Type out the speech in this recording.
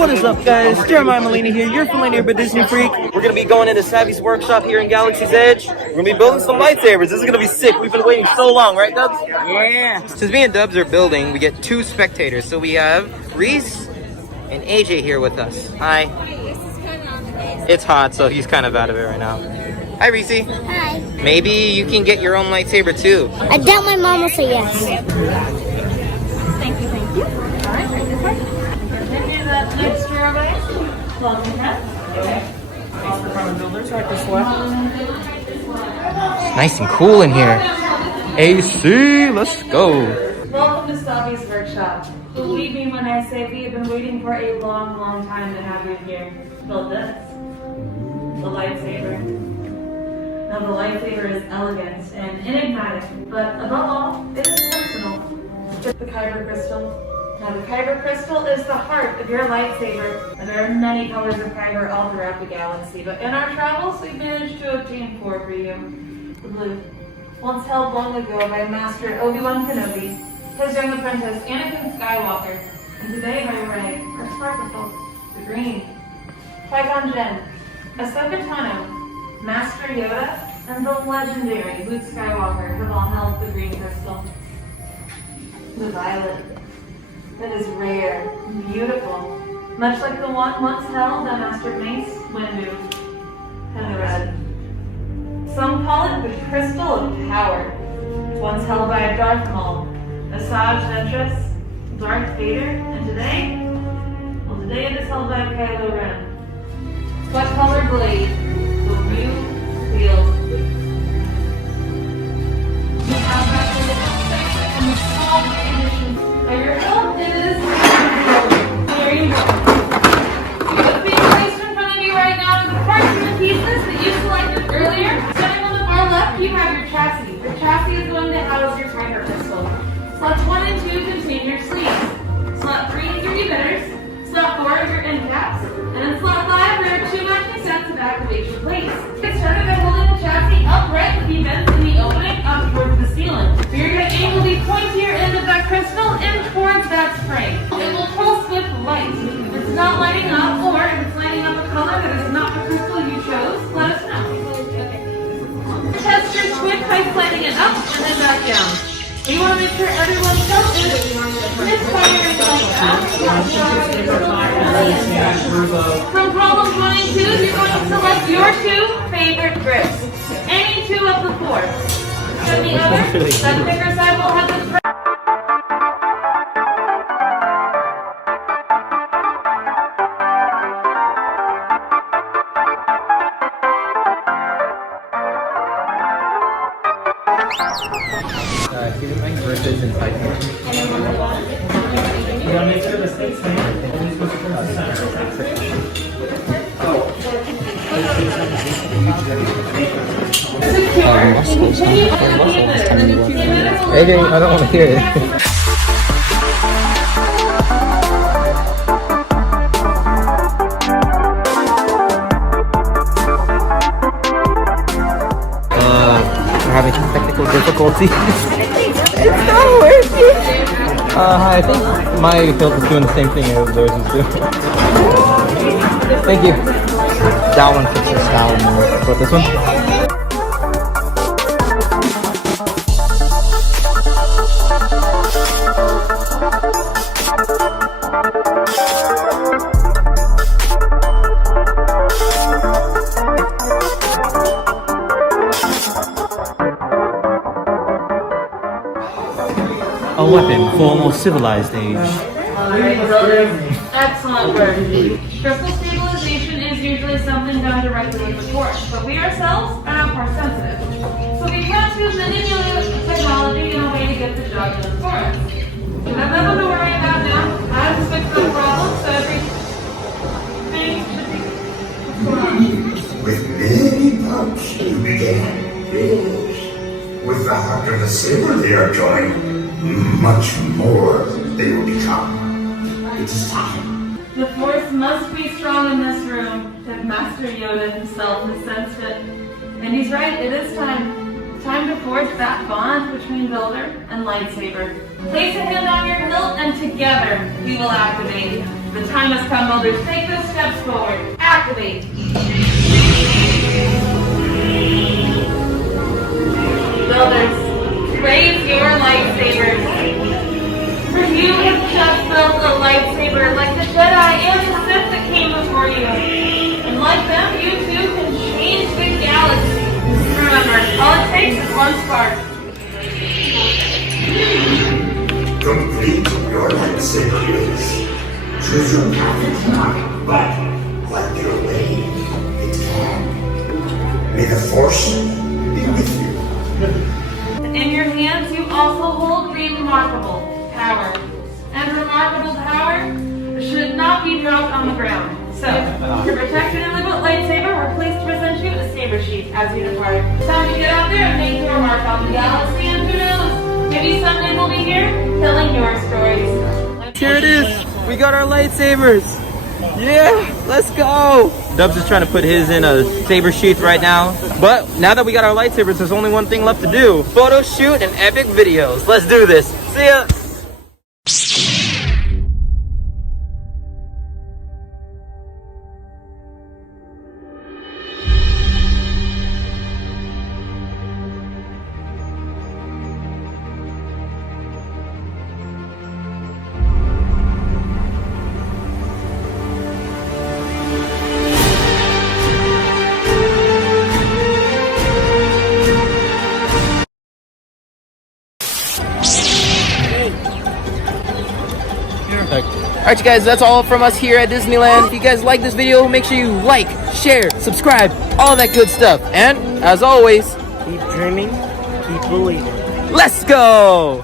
What is up, guys? Jeremiah Molina here, your familiar but Disney freak. We're gonna be going into Savi's workshop here in Galaxy's Edge. We're gonna be building some lightsabers. This is gonna be sick. We've been waiting so long, right, Dubs? Yeah. Since me and Dubs are building, we get 2 spectators. So we have Reese and AJ here with us. Hi. It's hot, so he's kind of out of it right now. Hi, Reese. Hi. Maybe you can get your own lightsaber too. I doubt my mom will say yes. Thank you. All right, take this one. Continue that next drawer away. Long head. Thanks for coming, builders. Right this way. It's nice and cool in here. AC, let's go. Welcome to Savi's workshop. Believe me when I say we have been waiting for a long time to have you here. Build this. The lightsaber. Now the lightsaber is elegant and enigmatic, but above all, it is personal. It's the kyber crystal. Now the kyber crystal is the heart of your lightsaber, and there are many colors of kyber all throughout the galaxy, but in our travels, we've managed to obtain 4 for you. The blue, once held long ago by Master Obi-Wan Kenobi, his young apprentice Anakin Skywalker, and today by Rey, our sparkle, the green, Qui-Gon Jinn, Ahsoka Tano, Master Yoda, and the legendary Luke Skywalker have all held the green crystal. The violet. It is rare and beautiful, much like the one once held by Master Mace Windu. And the red. Some call it the crystal of power. Once held by Darth Maul, Asajj Ventress, Darth Vader, and today it is held by Kylo Ren. What color blade will you wield? You have back to the section and the small edition. By your help, it is there you go. What's being placed in front of you right now is the parts and the pieces that you selected earlier. Starting on the far left, you have your chassis. The chassis is going to house your kyber crystal. Slots 1 and 2 contain your sleeves. Slot 3 is your emitters. Slot 4 is your end caps. And in slot 5, there are 2 matching sets of activation plates. Get started by holding the chassis upright with the vents in the opening up towards the ceiling. You're going to angle the pointier end of that crystal in towards that spring. It will pulse with light. If it's not lighting up, or if it's lighting up a color that is not the crystal you chose, let us know. Test your twin pipes, lighting it up and then back down. You want to make sure everyone's felt is misfiring like that. From problems 1 and 2, you're going to select your 2 favorite grips. Any 2 of the 4. Then the other, that thicker side will have the Versus and Titan. Make sure the stakes AJ, I don't want to hear it. We're having technical difficulties. It's not working! I think my field is doing the same thing as theirs is doing. Thank you. That one fixes that one more. But this one? a weapon for a more civilized age. Alright, brothers. Excellent work. Crystal stabilization is usually something done directly with the force, but we ourselves are not force sensitive. So we try to manipulate technology in a way to get the job done for us. We have nothing to worry about now. I just fixed the problem, so everything should be... With many parts to begin, yes. With the heart of the saber they are joined, much more they will become. It is time. The force must be strong in this room, if Master Yoda himself has sensed it. And he's right, it is time. Time to forge that bond between builder and lightsaber. Place a hand on your hilt and together we will activate. The time has come, builders. Take those steps forward. Activate. Builders, raise your lightsabers. For you have just built a lightsaber like the Jedi and the Sith that came before you. And like them, you too can change the galaxy. Remember, all it takes is one spark. Complete your lightsaber race. Choose your path if not, but wipe your way. It can. May the Force be with you. In your hands, you also hold remarkable power. And remarkable power should not be dropped on the ground. So, to protect your lit lightsaber, we're pleased to present you a saber sheath as you depart. Time to get out there and make your mark on the galaxy, and who knows, maybe someday we'll be here telling your stories. Here it is. We got our lightsabers. Yeah, let's go. Dubs is trying to put his in a saber sheath right now. But now that we got our lightsabers, there's only one thing left to do. Photo shoot and epic videos. Let's do this. See ya. Alright you guys, that's all from us here at Disneyland. If you guys like this video, make sure you like, share, subscribe, all that good stuff. And as always, keep dreaming, keep believing. Let's go!